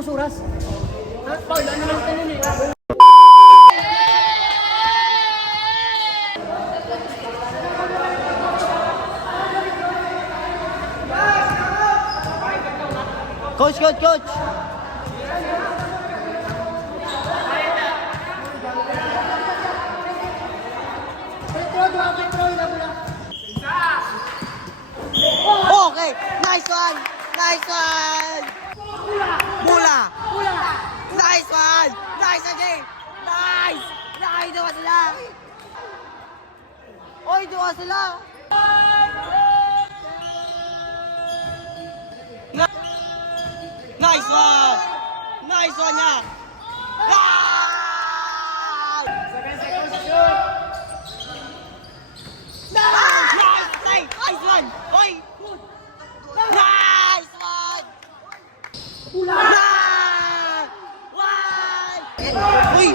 mo suras. Ha? Paul, ano lang tayo ni? Coach! Okay! Nice one! Mula! Nice one! Nice again! Nice! Dua sila! Oy, dua sila! Nice one! Nice one niya! Wow! Nice one! Oy! Nice one! Nice! One! Uy!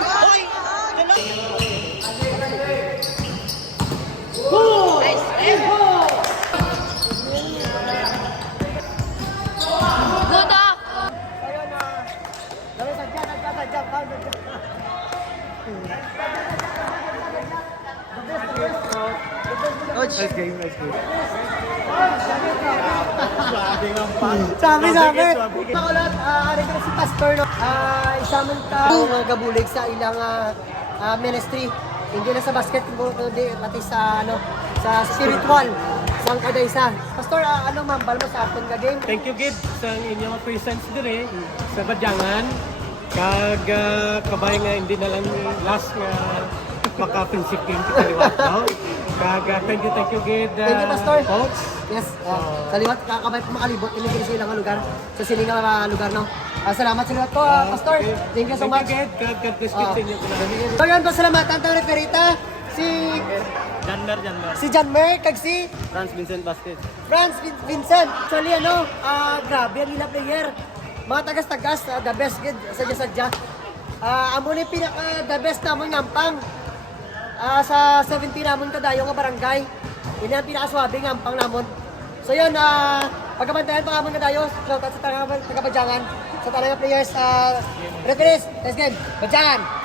Coach! Sabi. Ako lahat, ko si Pastor, no? Isamang mga gabulig sa ilang ministry. Hindi na sa basketball, kundi pati sa, sa spiritual. Sang kada isa. Pastor, ma'am, balmo sa atin ka game? Thank you, Gid, sa inyong presence dire sa Badyangan. Kag kabay nga hindi na lang last nga maka-prinsip game kita liwat, no? Kag thank you, Gid. Thank you, Pastor. Coach. Yes, sa liwat, kakabay po makalibot. Iligin sa ilang lugar. Sa siling lugar, no? Salamat sa liwat po, Pastor. Okay. Thank you so much. Gid, kag prescribe sa inyo. So yun, pasalamatan tayo referita. Janmer. Si John Mer, kag si Franz Vincent Vasquez. Franz Vincent. Actually, grabe ang ila player. Mga tagas-tagas, the best kid, sadya-sadya. Amo ni pinaka the best namon ngampang. Sa 17 namon kadayo nga barangay. Yun ang pinakaswabe ngampang namon. So yun, pagkabantayan pa kamon kadayo, shout out sa taga-Badyangan, sa taga players, referees, let's game, Badyangan.